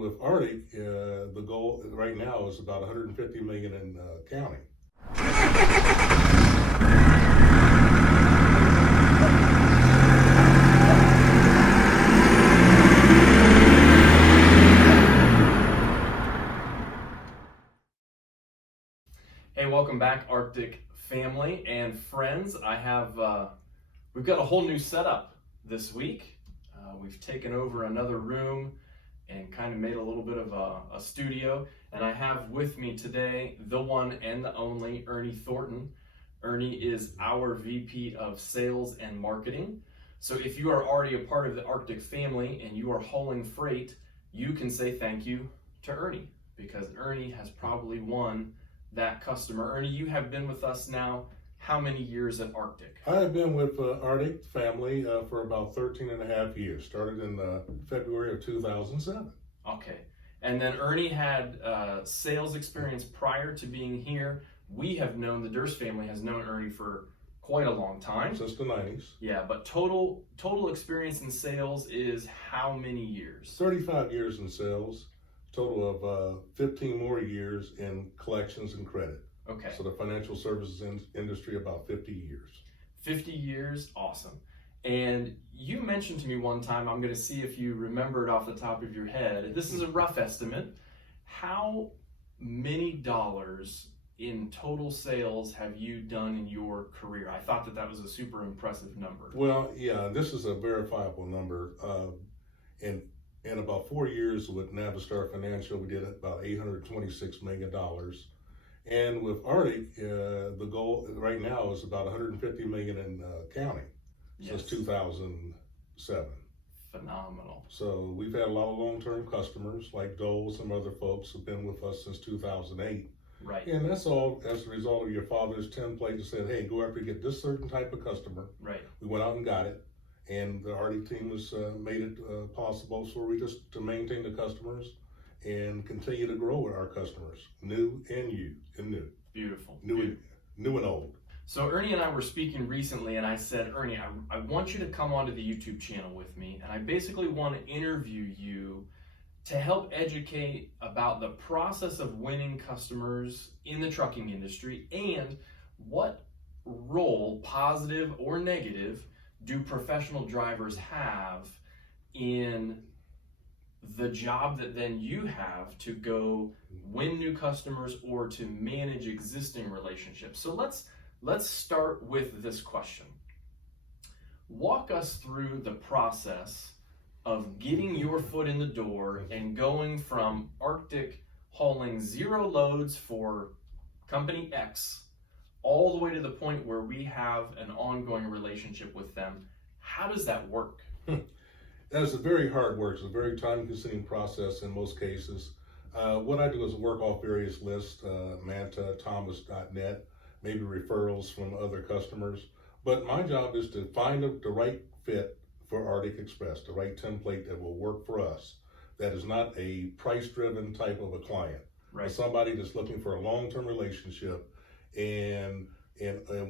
With Arctic, the goal right now is about 150 million in county. Hey, welcome back, Arctic family and friends. We've got a whole new setup this week. We've taken over another room and kind of made a little bit of a studio. And I have with me today the one and the only Ernie Thornton. Ernie is our VP of Sales and Marketing. So if you are already a part of the Arctic family and you are hauling freight, you can say thank you to Ernie, because Ernie has probably won that customer. Ernie, you have been with us now how many years at Arctic? I have been with Arctic family for about 13 and a half years. Started in February of 2007. Okay. And then Ernie had sales experience prior to being here. We have known, the Durst family has known Ernie for quite a long time. Since the 90s. Yeah, but total experience in sales is how many years? 35 years in sales. Total of 15 more years in collections and credit. Okay. So the financial services industry, about 50 years. 50 years, awesome. And you mentioned to me one time, I'm going to see if you remember it off the top of your head. This is a rough estimate. How many dollars in total sales have you done in your career? I thought that was a super impressive number. Well, yeah, this is a verifiable number. In about 4 years with Navistar Financial, we did about $826 million. And with Arctic, the goal right now is about 150 million in county since 2007. Phenomenal. So we've had a lot of long-term customers like Dole, some other folks have been with us since 2008. Right. And that's all as a result of your father's template that said, hey, go after and get this certain type of customer. Right. We went out and got it. And the Arctic team has made it possible for we just to maintain the customers and continue to grow with our customers, new and new. Beautiful. New and old. So Ernie and I were speaking recently, and I said, Ernie, I want you to come onto the YouTube channel with me, and I basically want to interview you to help educate about the process of winning customers in the trucking industry and what role, positive or negative, do professional drivers have in the job that then you have to go win new customers or to manage existing relationships. So let's start with this question. Walk us through the process of getting your foot in the door and going from Arctic hauling 0 loads for company X all the way to the point where we have an ongoing relationship with them. How does that work? That's a very hard work. It's a very time-consuming process in most cases. What I do is work off various lists, Manta, Thomas.net, maybe referrals from other customers. But my job is to find the right fit for Arctic Express, the right template that will work for us. That is not a price-driven type of a client. Right. But somebody that's looking for a long-term relationship and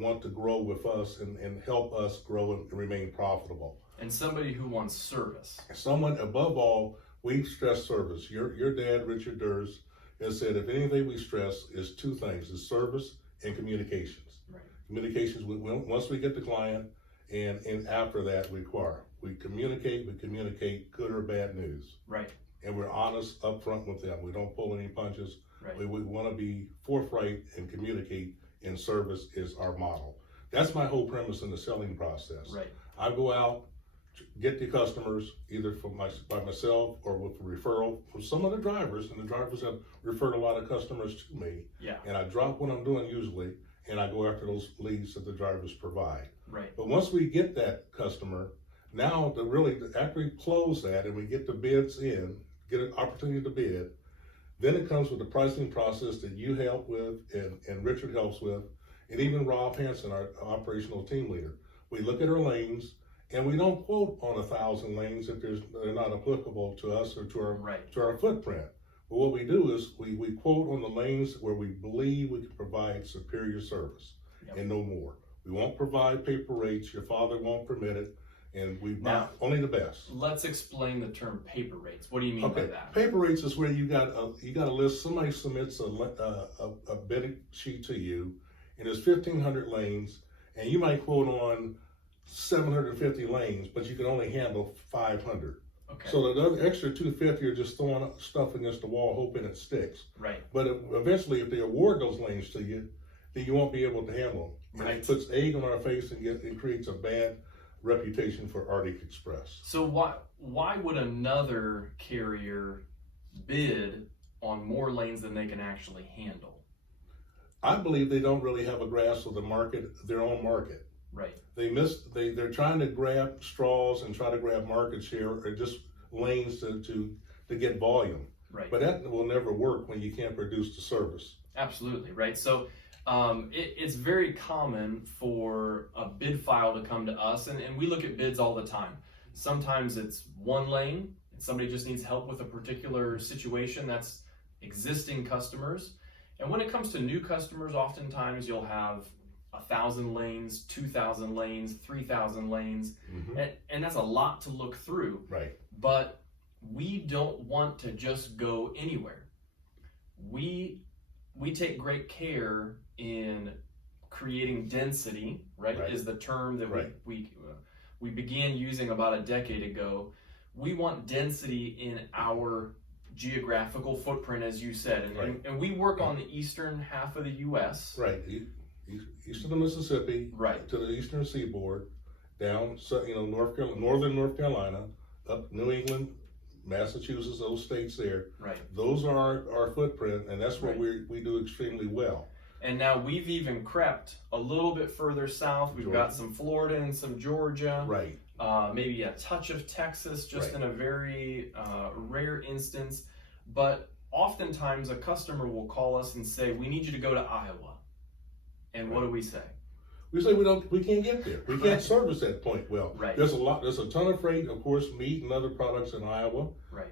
want to grow with us and help us grow and remain profitable. And somebody who wants service. Someone, above all, we stress service. Your dad, Richard Durst, has said if anything we stress is 2 things, is service and communications. Right. Communications, once we get the client, and after that we communicate good or bad news. Right. And we're honest up front with them. We don't pull any punches. Right. We want to be forthright and communicate, and service is our model. That's my whole premise in the selling process. Right. I go out, get the customers either by myself or with a referral from some of the drivers, and the drivers have referred a lot of customers to me. Yeah. And I drop what I'm doing usually, and I go after those leads that the drivers provide. Right. But once we get that customer, now after we close that and we get the bids in, get an opportunity to bid, then it comes with the pricing process that you help with and Richard helps with, and even Rob Hansen, our operational team leader. We look at our lanes, and we don't quote on 1,000 lanes if they're not applicable to us or to our footprint. But what we do is we quote on the lanes where we believe we can provide superior service. Yep. And no more. We won't provide paper rates. Your father won't permit it. and we buy Now, only the best. let's explain the term paper rates. What do you mean by that? Paper rates is where you got a list. Somebody submits a bid sheet to you, and there's 1,500 lanes, and you might quote on 750 lanes, but you can only handle 500. Okay. So the other extra 250 are just throwing stuff against the wall, hoping it sticks. Right. But eventually, if they award those lanes to you, then you won't be able to handle them. Right. It puts egg on our face and it creates a bad reputation for Arctic Express. So why would another carrier bid on more lanes than they can actually handle? I believe they don't really have a grasp of the market, their own market. Right. They're trying to grab straws and try to grab market share or just lanes to get volume. Right. But that will never work when you can't produce the service. Absolutely, right? So it's very common for a bid file to come to us, and we look at bids all the time. Sometimes it's one lane, and somebody just needs help with a particular situation. That's existing customers. And when it comes to new customers, oftentimes you'll have 1,000 lanes, 2,000 lanes, 3,000 lanes, and that's a lot to look through. Right. But we don't want to just go anywhere. We take great care in creating density, right? Is the term that we began using about a decade ago. We want density in our geographical footprint, as you said, and we work on the eastern half of the U.S. Right, east of the Mississippi, right to the eastern seaboard, down northern North Carolina, up New England, Massachusetts, those states there. Right. Those are our footprint, and that's what we do extremely well. And now we've even crept a little bit further south. We've got some Florida and some Georgia. Right. Maybe a touch of Texas, just in a very rare instance. But oftentimes a customer will call us and say, we need you to go to Iowa. And what do we say? We say we can't get there. We can't service that point well. Right. There's a ton of freight, of course, meat and other products in Iowa. Right.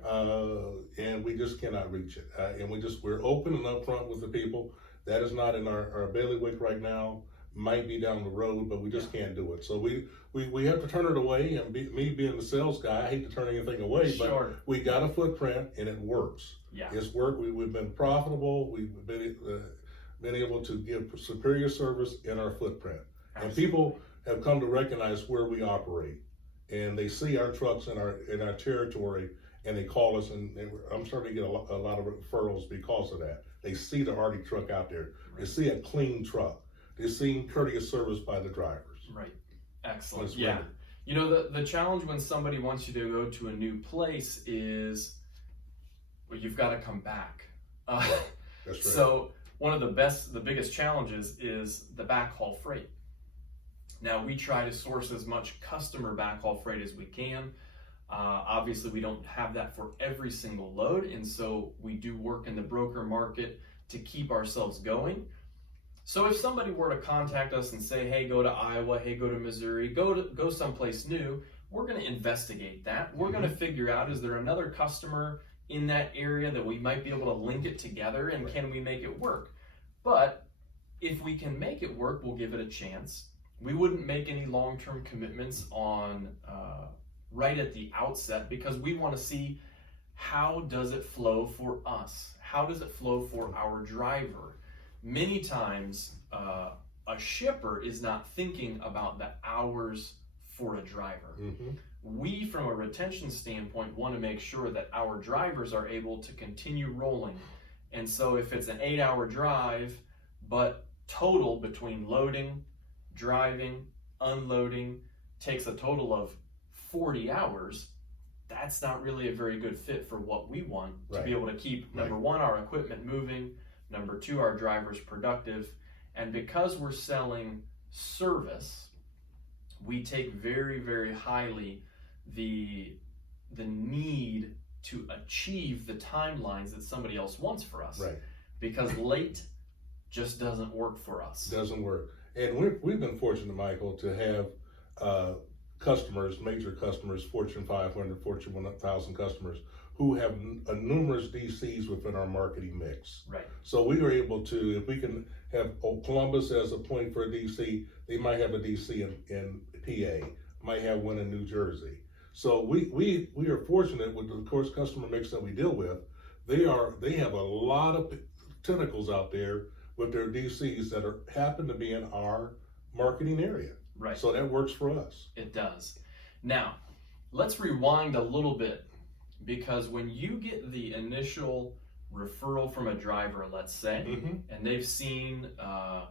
And we just cannot reach it. And we're open and upfront with the people. That is not in our bailiwick right now. Might be down the road, but we just can't do it. So we have to turn it away. And me being the sales guy, I hate to turn anything away, but we got a footprint and it works. Yeah. It's worked. We've been profitable. We've been able to give superior service in our footprint. Absolutely. And people have come to recognize where we operate, and they see our trucks in our territory, and they call us, and I'm starting to get a lot of referrals because of that. They see the Arctic truck out there. Right. They see a clean truck. They see courteous service by the drivers. Right. Excellent. Yeah. You know, the challenge when somebody wants you to go to a new place is, well, you've got to come back. That's right. So one of the biggest challenges is the backhaul freight. Now, we try to source as much customer backhaul freight as we can. Obviously, we don't have that for every single load, and so we do work in the broker market to keep ourselves going. So if somebody were to contact us and say, hey, go to Iowa, hey, go to Missouri, go someplace new, we're going to investigate that. We're going to figure out, is there another customer in that area that we might be able to link it together, and can we make it work? But if we can make it work, we'll give it a chance. We wouldn't make any long-term commitments on right at the outset, because we want to see, how does it flow for us? How does it flow for our driver? Many times, a shipper is not thinking about the hours for a driver. We, from a retention standpoint, want to make sure that our drivers are able to continue rolling. And so if it's an 8-hour drive, but total between loading, driving, unloading takes a total of 40 hours, that's not really a very good fit for what we want to be able to keep, number one, our equipment moving, number two, our drivers productive. And because we're selling service, we take very, very highly the need to achieve the timelines that somebody else wants for us. Right. Because late just doesn't work for us. Doesn't work. And we've been fortunate, Michael, to have customers, major customers, Fortune 500, Fortune 1000 customers, who have numerous DCs within our marketing mix. Right. So we are able to, if we can have Columbus as a point for a DC, they might have a DC in PA, might have one in New Jersey. So we are fortunate with the course customer mix that we deal with. They have a lot of tentacles out there with their DCs that happen to be in our marketing area. Right. So that works for us. It does. Now, let's rewind a little bit, because when you get the initial referral from a driver, let's say, and they've seen a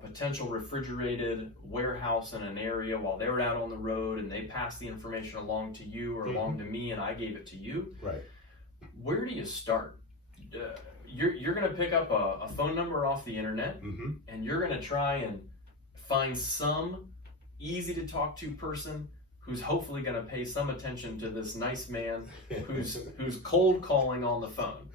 potential refrigerated warehouse in an area while they were out on the road, and they passed the information along to you or along to me, and I gave it to you. Right. Where do you start? You're going to pick up a phone number off the internet, and you're going to try and find some easy to talk to person who's hopefully going to pay some attention to this nice man who's cold calling on the phone.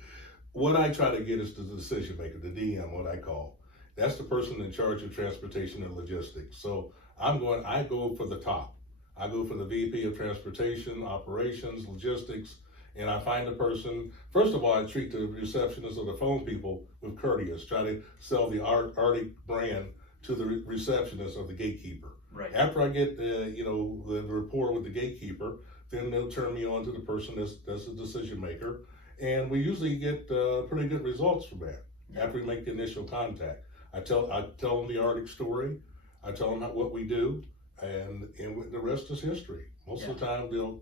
What I try to get is the decision maker, the DM, what I call. That's the person in charge of transportation and logistics. So I go for the top. I go for the VP of transportation, operations, logistics, and I find the person. First of all, I treat the receptionists or the phone people with courteous. Try to sell the Arctic brand to the receptionist or the gatekeeper. Right. After I get the rapport with the gatekeeper, then they'll turn me on to the person that's the decision maker, and we usually get pretty good results from that. After we make the initial contact, I tell them the Arctic story, I tell them what we do, and the rest is history. Most of the time they'll,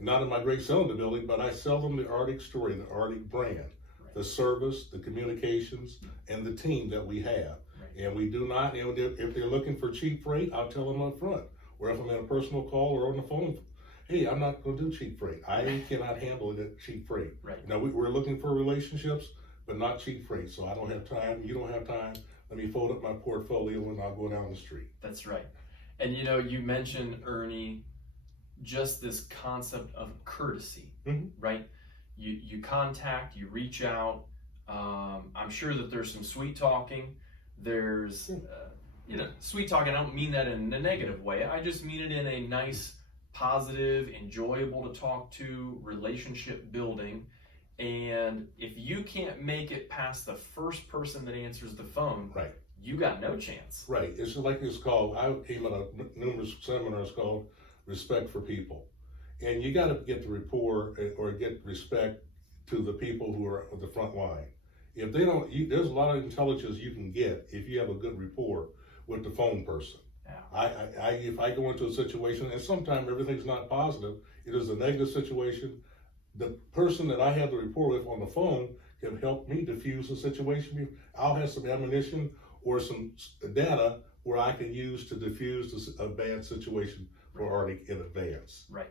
not in my great selling ability, but I sell them the Arctic story, the Arctic brand, the service, the communications, and the team that we have. And we do not, if they're looking for cheap freight, I'll tell them up front. Or if I'm in a personal call or on the phone, hey, I'm not going to do cheap freight. I cannot handle it cheap freight. Right. Now, we're looking for relationships, but not cheap freight. So I don't have time. You don't have time. Let me fold up my portfolio and I'll go down the street. That's right. And you mentioned, Ernie, just this concept of courtesy, right? You contact, you reach out. I'm sure that there's some sweet talking. There's, sweet talking. I don't mean that in a negative way. I just mean it in a nice, positive, enjoyable to talk to, relationship building. And if you can't make it past the first person that answers the phone, right, you got no chance. Right. It's like it's called, I came at numerous seminars called Respect for People. And you got to get the rapport or get respect to the people who are at the front line. If they don't, there's a lot of intelligence you can get if you have a good rapport with the phone person. Yeah. If I go into a situation, and sometimes everything's not positive, it is a negative situation, the person that I have the rapport with on the phone can help me diffuse the situation. I'll have some ammunition or some data where I can use to diffuse a bad situation for Arctic in advance. Right.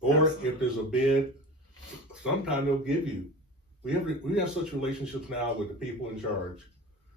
Or Absolutely. if there's a bid, sometimes they'll give you. We have such relationships now with the people in charge.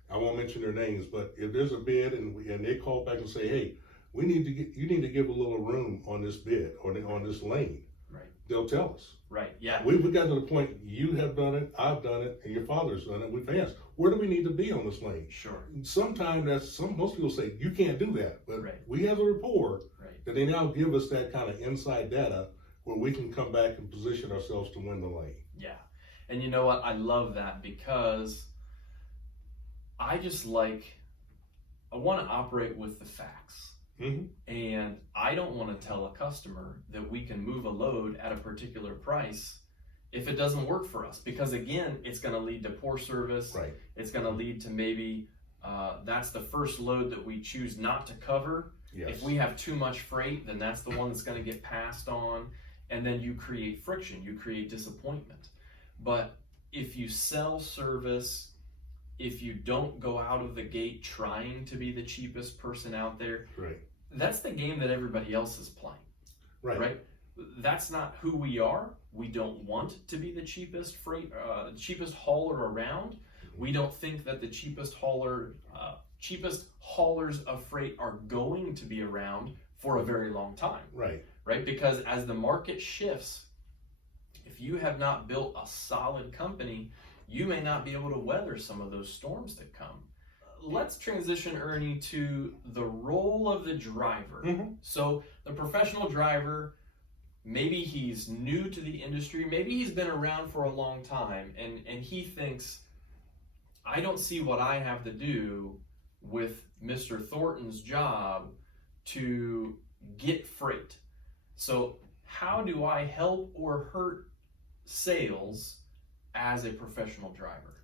I won't mention their names, but if there's a bid and they call back and say, hey, you need to give a little room on this bid or on this lane. Right. They'll tell us. Right. Yeah. We got to the point, you have done it, I've done it, and your father's done it. We've asked, where do we need to be on this lane? Sure. Sometimes most people say you can't do that, but we have a rapport that they now give us that kind of inside data where we can come back and position ourselves to win the lane. Yeah. And you know what? I love that, because I want to operate with the facts. And I don't want to tell a customer that we can move a load at a particular price if it doesn't work for us, because again, it's going to lead to poor service. Right. It's going to lead to maybe that's the first load that we choose not to cover. Yes. If we have too much freight, then that's the one that's going to get passed on, and then you create friction, you create disappointment. But if you sell service, if you don't go out of the gate trying to be the cheapest person out there, that's the game that everybody else is playing. Right? That's not who we are. We don't want to be the cheapest cheapest hauler around. We don't think that the cheapest haulers of freight are going to be around for a very long time. Right? Because as the market shifts, if you have not built a solid company, you may not be able to weather some of those storms that come. Let's transition, Ernie, to the role of the driver. So the professional driver, maybe he's new to the industry, maybe he's been around for a long time, and he thinks, I don't see what I have to do with Mr. Thornton's job to get freight. So how do I help or hurt sales as a professional driver?